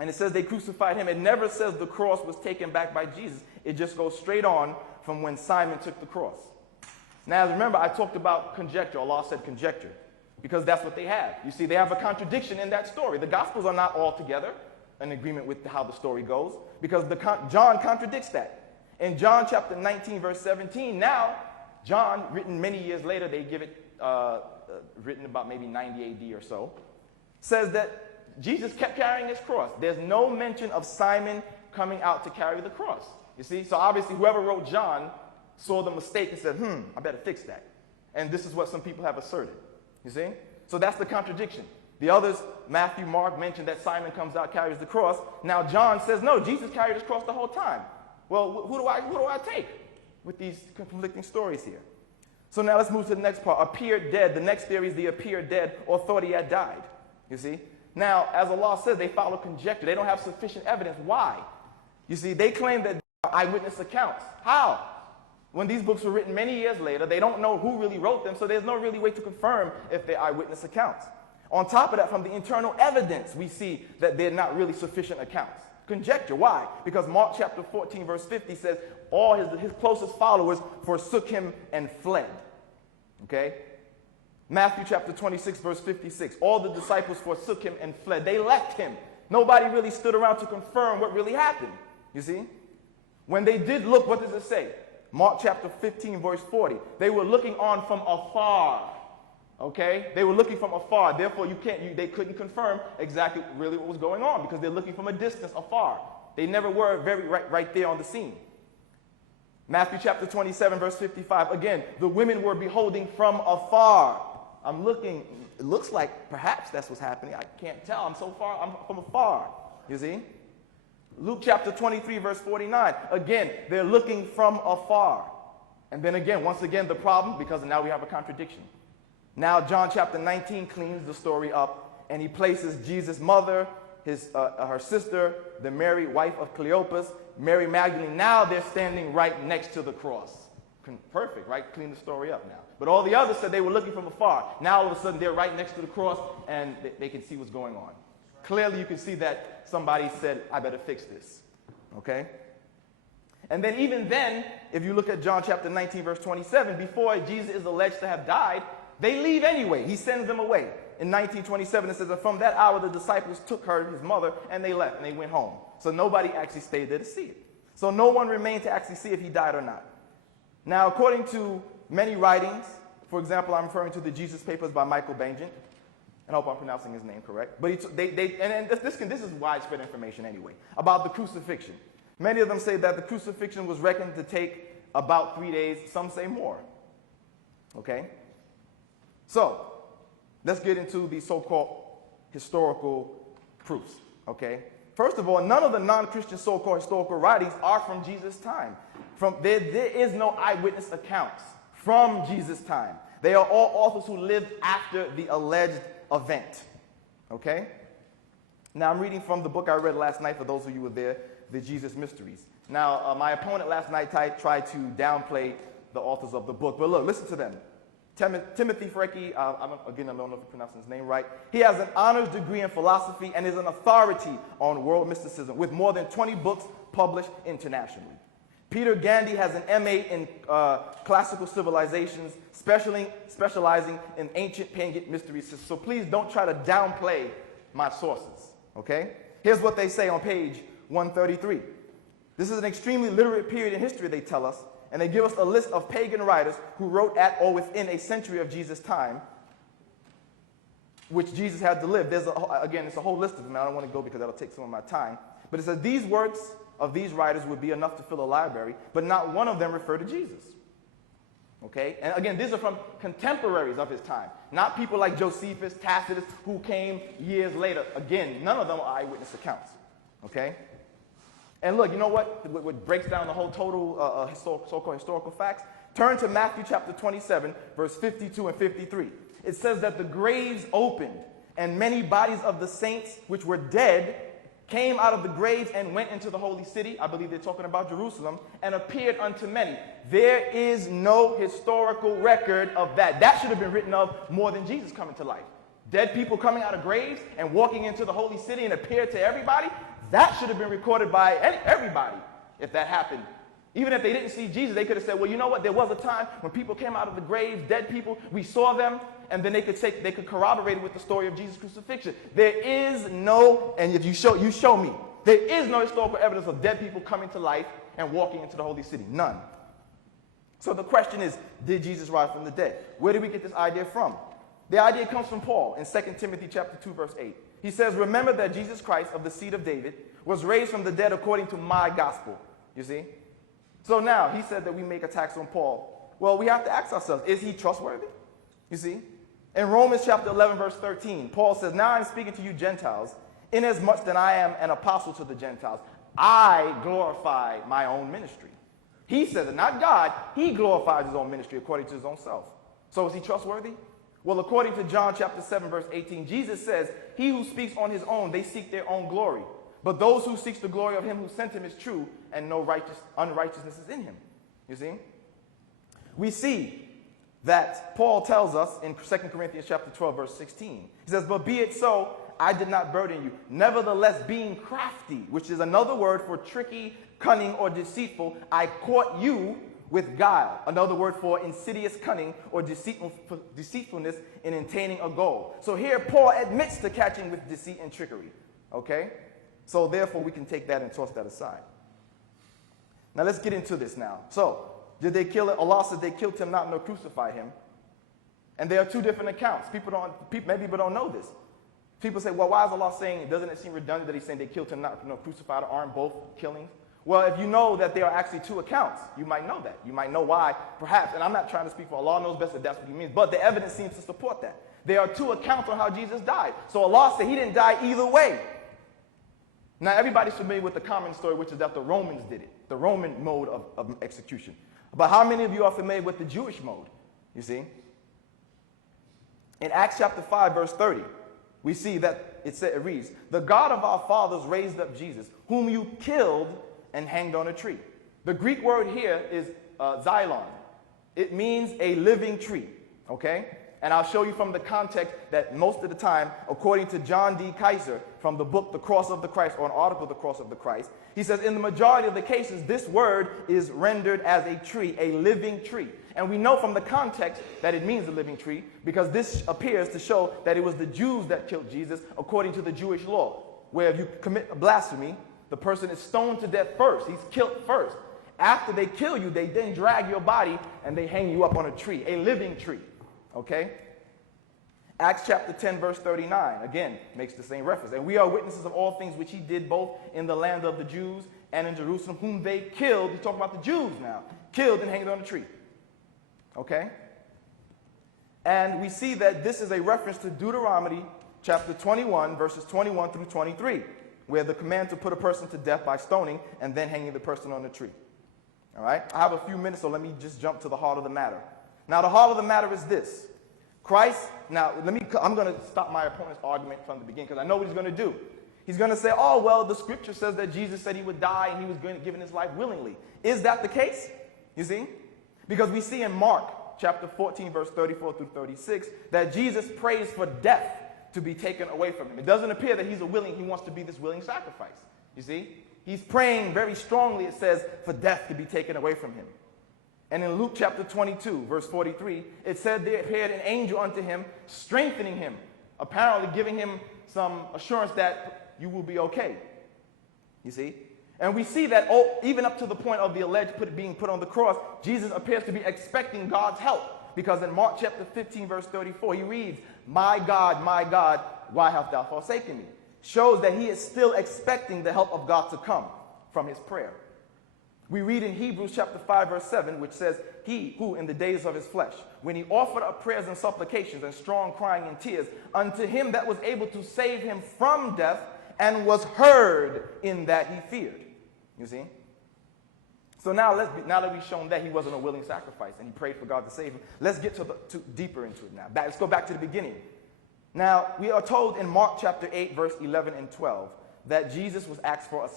And it says they crucified him. It never says the cross was taken back by Jesus. It just goes straight on from when Simon took the cross. Now, remember, I talked about conjecture. Allah said conjecture, because that's what they have. You see, they have a contradiction in that story. The Gospels are not all together in agreement with how the story goes, because John contradicts that. In John chapter 19, verse 17, now, John, written many years later, they give it, written about maybe 90 AD or so, says that Jesus kept carrying his cross. There's no mention of Simon coming out to carry the cross. You see? So obviously whoever wrote John saw the mistake and said, I better fix that. And this is what some people have asserted. You see? So that's the contradiction. The others, Matthew, Mark, mentioned that Simon comes out, carries the cross. Now John says, no, Jesus carried his cross the whole time. Well, who do I take with these conflicting stories here? So now let's move to the next part. Appeared dead. The next theory is the appeared dead or thought he had died. You see? Now, as Allah says, they follow conjecture. They don't have sufficient evidence. Why? You see, they claim that eyewitness accounts. How? When these books were written many years later, they don't know who really wrote them, so there's no really way to confirm if they're eyewitness accounts. On top of that, from the internal evidence, we see that they're not really sufficient accounts. Conjecture. Why? Because Mark chapter 14, verse 50 says, all his closest followers forsook him and fled. Okay? Matthew chapter 26, verse 56. All the disciples forsook him and fled. They left him. Nobody really stood around to confirm what really happened. You see? When they did look, what does it say? Mark chapter 15, verse 40. They were looking on from afar. Okay? They were looking from afar. Therefore, they couldn't confirm exactly really what was going on because they're looking from a distance, afar. They never were very right there on the scene. Matthew chapter 27, verse 55. Again, the women were beholding from afar. I'm looking, it looks like perhaps that's what's happening. I can't tell. I'm so far, I'm from afar. You see? Luke chapter 23, verse 49. Again, they're looking from afar. And then again, once again, the problem, because now we have a contradiction. Now, John chapter 19 cleans the story up, and he places Jesus' mother, her sister, the Mary, wife of Cleopas, Mary Magdalene. Now they're standing right next to the cross. Perfect, right? Clean the story up now. But all the others said they were looking from afar. Now all of a sudden they're right next to the cross and they can see what's going on. Clearly you can see that somebody said, I better fix this. Okay? And then even then, if you look at John chapter 19, verse 27, before Jesus is alleged to have died, they leave anyway. He sends them away. In 1927, it says that from that hour the disciples took her, his mother, and they left and they went home. So nobody actually stayed there to see it. So no one remained to actually see if he died or not. Now, according to many writings, for example, I'm referring to the Jesus Papers by Michael Benjamin. I hope I'm pronouncing his name correct. But this is widespread information anyway, about the crucifixion. Many of them say that the crucifixion was reckoned to take about 3 days. Some say more. Okay? So, let's get into the so-called historical proofs. Okay? First of all, none of the non-Christian so-called historical writings are from Jesus' time. There is no eyewitness accounts from Jesus' time. They are all authors who lived after the alleged event. Okay? Now, I'm reading from the book I read last night, for those of you who were there, The Jesus Mysteries. Now, my opponent last night tried to downplay the authors of the book. But look, listen to them. Timothy Frecki, again, I don't know if I'm pronouncing his name right. He has an honors degree in philosophy and is an authority on world mysticism with more than 20 books published internationally. Peter Gandhi has an MA in classical civilizations, specializing in ancient pagan mysteries. So please don't try to downplay my sources, okay? Here's what they say on page 133. This is an extremely literate period in history, they tell us, and they give us a list of pagan writers who wrote at or within a century of Jesus' time, which Jesus had to live. Again, it's a whole list of them. I don't want to go because that'll take some of my time. But it says these works of these writers would be enough to fill a library, but not one of them refer to Jesus. Okay? And again, these are from contemporaries of his time, not people like Josephus, Tacitus, who came years later. Again, none of them are eyewitness accounts. Okay? And look, you know what breaks down the whole total so-called historical facts? Turn to Matthew chapter 27, verse 52 and 53. It says that the graves opened, and many bodies of the saints which were dead came out of the graves and went into the holy city. I believe they're talking about Jerusalem, and appeared unto many. There is no historical record of that. That should have been written of more than Jesus coming to life. Dead people coming out of graves and walking into the holy city and appeared to everybody, That should have been recorded by everybody if that happened. Even if they didn't see Jesus, they could have said, well, you know what? There was a time when people came out of the graves, dead people, we saw them, and then they could corroborate it with the story of Jesus' crucifixion. There is no, and if you show me, there is no historical evidence of dead people coming to life and walking into the holy city. None. So the question is, did Jesus rise from the dead? Where did we get this idea from? The idea comes from Paul in 2 Timothy chapter 2, verse 8. He says, remember that Jesus Christ of the seed of David was raised from the dead according to my gospel. You see? So now, he said that we make attacks on Paul. Well, we have to ask ourselves, is he trustworthy? You see? In Romans chapter 11, verse 13, Paul says, now I'm speaking to you Gentiles, inasmuch that I am an apostle to the Gentiles. I glorify my own ministry. He said that, not God. He glorifies his own ministry according to his own self. So is he trustworthy? Well, according to John chapter 7, verse 18, Jesus says, he who speaks on his own, they seek their own glory. But those who seek the glory of him who sent him is true, and no unrighteousness is in him. You see? We see that Paul tells us in 2 Corinthians chapter 12, verse 16. He says, but be it so, I did not burden you. Nevertheless, being crafty, which is another word for tricky, cunning, or deceitful, I caught you with guile. Another word for insidious cunning or deceitfulness in attaining a goal. So here Paul admits to catching with deceit and trickery. Okay? So therefore we can take that and toss that aside. Now let's get into this now. So, did they kill him? Allah said they killed him not nor crucified him. And there are two different accounts. Maybe people don't know this. People say, well, why is Allah saying, doesn't it seem redundant that he's saying they killed him not nor crucified, or aren't both killings? Well, if you know that there are actually two accounts, you might know that. You might know why, perhaps, and I'm not trying to speak for Allah knows best if that's what he means, but the evidence seems to support that. There are two accounts on how Jesus died. So Allah said he didn't die either way. Now, everybody's familiar with the common story, which is that the Romans did it, the Roman mode of execution. But how many of you are familiar with the Jewish mode? You see? In Acts chapter 5, verse 30, we see that it reads, the God of our fathers raised up Jesus, whom you killed and hanged on a tree. The Greek word here is xylon. It means a living tree, okay? And I'll show you from the context that most of the time, according to John D. Kaiser, from the book The Cross of the Christ, or an article The Cross of the Christ, he says in the majority of the cases, this word is rendered as a tree, a living tree. And we know from the context that it means a living tree, because this appears to show that it was the Jews that killed Jesus according to the Jewish law, where if you commit blasphemy, the person is stoned to death first. He's killed first. After they kill you, they then drag your body and they hang you up on a tree, a living tree. Okay? Acts chapter 10, verse 39, again, makes the same reference. And we are witnesses of all things which he did both in the land of the Jews and in Jerusalem, whom they killed. He's talking about the Jews now. Killed and hanged on a tree. Okay? And we see that this is a reference to Deuteronomy chapter 21, verses 21 through 23, where the command to put a person to death by stoning and then hanging the person on the tree. All right? I have a few minutes, so let me just jump to the heart of the matter. Now, the heart of the matter is this. Christ, now, I'm going to stop my opponent's argument from the beginning, because I know what he's going to do. He's going to say, oh, well, the scripture says that Jesus said he would die and he was going to give his life willingly. Is that the case? You see? Because we see in Mark chapter 14, verse 34 through 36, that Jesus prays for death to be taken away from him. It doesn't appear that he wants to be this willing sacrifice. You see? He's praying very strongly, it says, for death to be taken away from him. And in Luke chapter 22, verse 43, it said there appeared an angel unto him, strengthening him, apparently giving him some assurance that you will be okay. You see? And we see that even up to the point of the alleged being put on the cross, Jesus appears to be expecting God's help. Because in Mark chapter 15, verse 34, he reads, my God, why hast thou forsaken me? Shows that he is still expecting the help of God to come from his prayer. We read in Hebrews chapter 5, verse 7, which says, he who in the days of his flesh, when he offered up prayers and supplications and strong crying and tears unto him that was able to save him from death, and was heard in that he feared. You see? So now that we've shown that he wasn't a willing sacrifice and he prayed for God to save him, let's get deeper into it now. Let's go back to the beginning. Now, we are told in Mark chapter 8, verse 11 and 12, that Jesus was asked for a